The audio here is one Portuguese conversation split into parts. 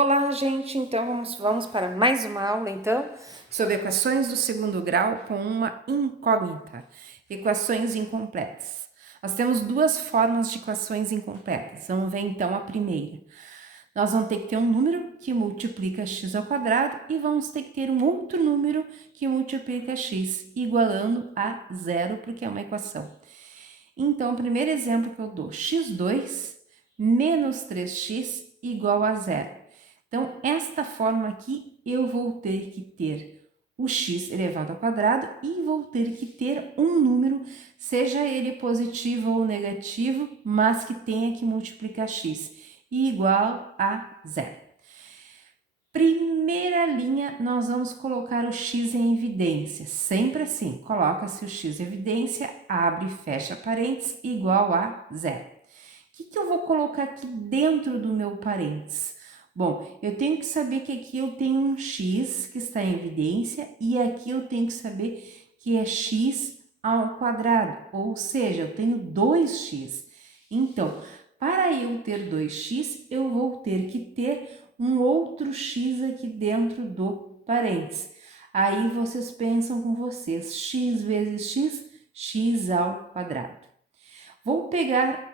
Olá, gente! Então, vamos para mais uma aula, então, sobre equações do segundo grau com uma incógnita, equações incompletas. Nós temos duas formas de equações incompletas. Vamos ver, então, a primeira. Nós vamos ter que ter um número que multiplica x ao quadrado e vamos ter que ter um outro número que multiplica x, igualando a zero, porque é uma equação. Então, o primeiro exemplo que eu dou, x2 menos 3x igual a zero. Então, esta forma aqui, eu vou ter que ter o x elevado ao quadrado e vou ter que ter um número, seja ele positivo ou negativo, mas que tenha que multiplicar x, igual a zero. Primeira linha, nós vamos colocar o x em evidência, sempre assim, coloca-se o x em evidência, abre e fecha parênteses, igual a zero. O que eu vou colocar aqui dentro do meu parênteses? Bom, eu tenho que saber que aqui eu tenho um x que está em evidência e aqui eu tenho que saber que é x ao quadrado, ou seja, eu tenho 2x. Então, para eu ter 2x, eu vou ter que ter um outro x aqui dentro do parênteses. Aí vocês pensam com vocês, x vezes x, x ao quadrado. Vou pegar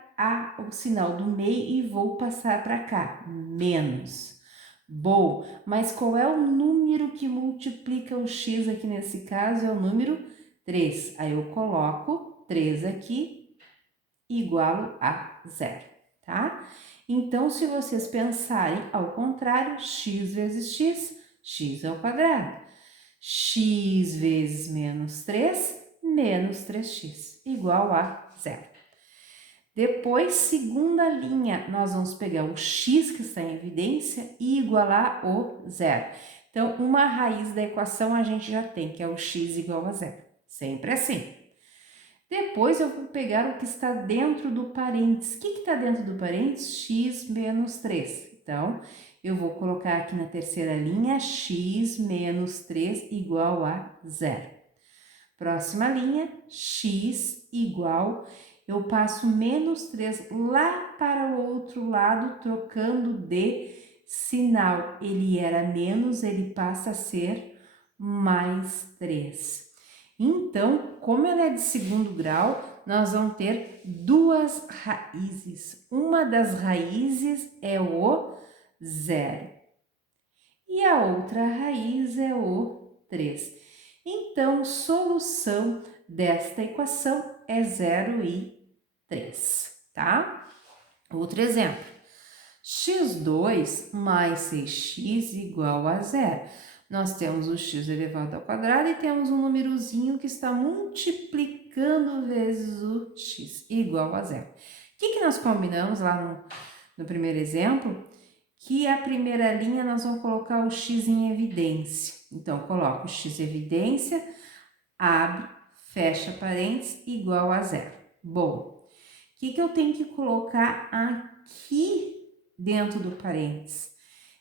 o sinal do meio e vou passar para cá, menos. Bom, mas qual é o número que multiplica o x aqui nesse caso? É o número 3. Aí eu coloco 3 aqui, igual a zero, tá? Então, se vocês pensarem ao contrário, x vezes x, x ao quadrado. X vezes menos 3, menos 3x, igual a zero. Depois, segunda linha, nós vamos pegar o x que está em evidência e igualar o zero. Então, uma raiz da equação a gente já tem, que é o x igual a zero. Sempre assim. Depois, eu vou pegar o que está dentro do parênteses. O que está dentro do parênteses? X menos 3. Então, eu vou colocar aqui na terceira linha, x menos 3 igual a zero. Próxima linha, x igual, eu passo menos 3 lá para o outro lado, trocando de sinal. Ele era menos, ele passa a ser mais 3. Então, como ela é de segundo grau, nós vamos ter duas raízes. Uma das raízes é o zero e a outra raiz é o 3. Então, solução desta equação é 0 e 3, tá? Outro exemplo, x2 mais 6x igual a zero. Nós temos o x elevado ao quadrado e temos um númerozinho que está multiplicando vezes o x, igual a zero. O que nós combinamos lá no primeiro exemplo? Que a primeira linha nós vamos colocar o x em evidência. Então, coloco o x em evidência, abre, fecha parênteses, igual a zero. Bom, o que eu tenho que colocar aqui dentro do parênteses?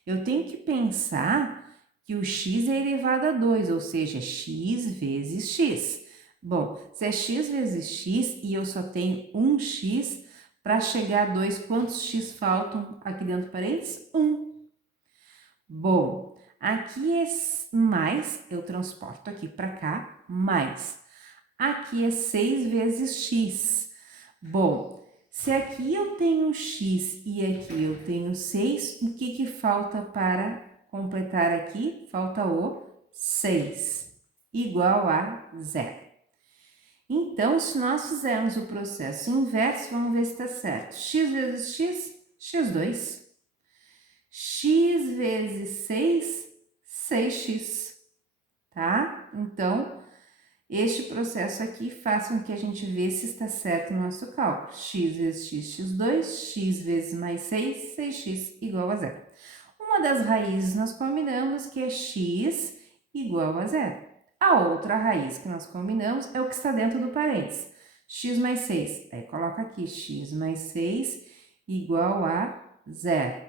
Eu tenho que pensar que o x é elevado a 2, ou seja, x vezes x. Bom, se é x vezes x e eu só tenho um x, para chegar a 2, quantos x faltam aqui dentro do parênteses? 1. Bom, aqui é mais, eu transporto aqui para cá, mais. Aqui é 6 vezes x. Bom, se aqui eu tenho x e aqui eu tenho 6, o que falta para completar aqui? Falta o 6, igual a zero. Então, se nós fizermos o processo inverso, vamos ver se está certo. X vezes x, x2. X vezes 6, 6x, tá? Então, este processo aqui faz com que a gente veja se está certo o nosso cálculo. X vezes x, x2, x vezes mais 6, 6x igual a zero. Uma das raízes nós combinamos que é x igual a zero. A outra raiz que nós combinamos é o que está dentro do parênteses. X mais 6. Aí coloca aqui x mais 6 igual a zero.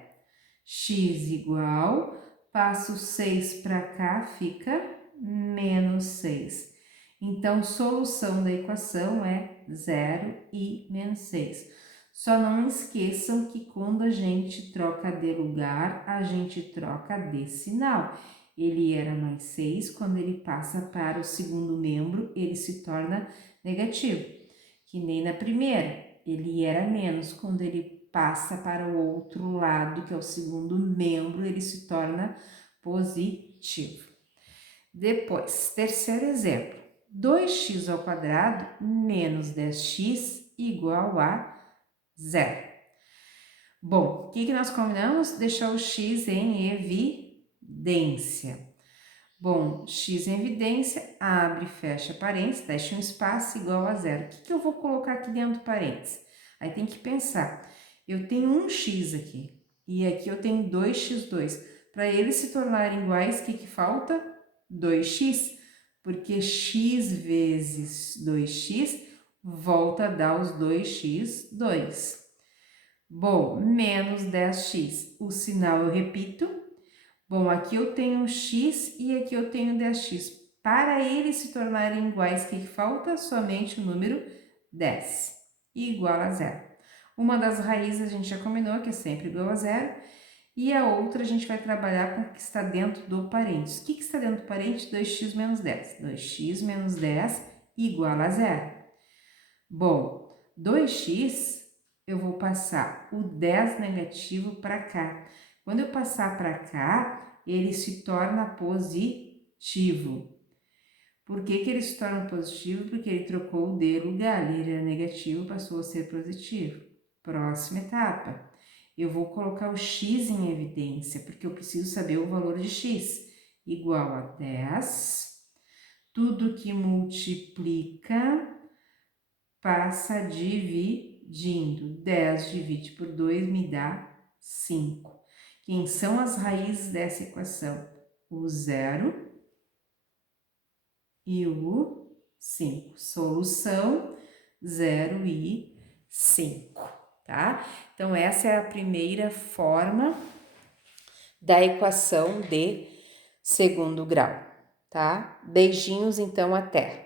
X igual, passo 6 para cá, fica menos 6. Então, solução da equação é 0 e menos 6. Só não esqueçam que quando a gente troca de lugar, a gente troca de sinal. Ele era mais 6, quando ele passa para o segundo membro, ele se torna negativo. Que nem na primeira, ele era menos, quando ele passa para o outro lado, que é o segundo membro, ele se torna positivo. Depois, terceiro exemplo, 2x ao quadrado menos 10x igual a 0. Bom, o que nós combinamos? Deixar o x em evidência. Bom, x em evidência, abre e fecha parênteses, deixa um espaço igual a 0. O que eu vou colocar aqui dentro do parênteses? Aí tem que pensar, eu tenho um x aqui, e aqui eu tenho 2x2. Para eles se tornarem iguais, o que falta? 2x, porque x vezes 2x volta a dar os 2x2. Bom, menos 10x, o sinal eu repito. Bom, aqui eu tenho x e aqui eu tenho 10x. Para eles se tornarem iguais, o que falta? Somente o número 10, igual a 0. Uma das raízes a gente já combinou que é sempre igual a 0. E a outra a gente vai trabalhar com o que está dentro do parênteses. O que está dentro do parênteses? 2x menos 10. 2x menos 10 igual a 0. Bom, 2x, eu vou passar o 10 negativo para cá. Quando eu passar para cá, ele se torna positivo. Por que ele se torna positivo? Porque ele trocou de lugar. Ele era negativo, passou a ser positivo. Próxima etapa. Eu vou colocar o x em evidência, porque eu preciso saber o valor de x. Igual a 10. Tudo que multiplica passa dividindo. 10 divide por 2 me dá 5. Quem são as raízes dessa equação? O 0 e o 5. Solução 0 e 5, tá? Então, essa é a primeira forma da equação de segundo grau, tá? Beijinhos, então, até!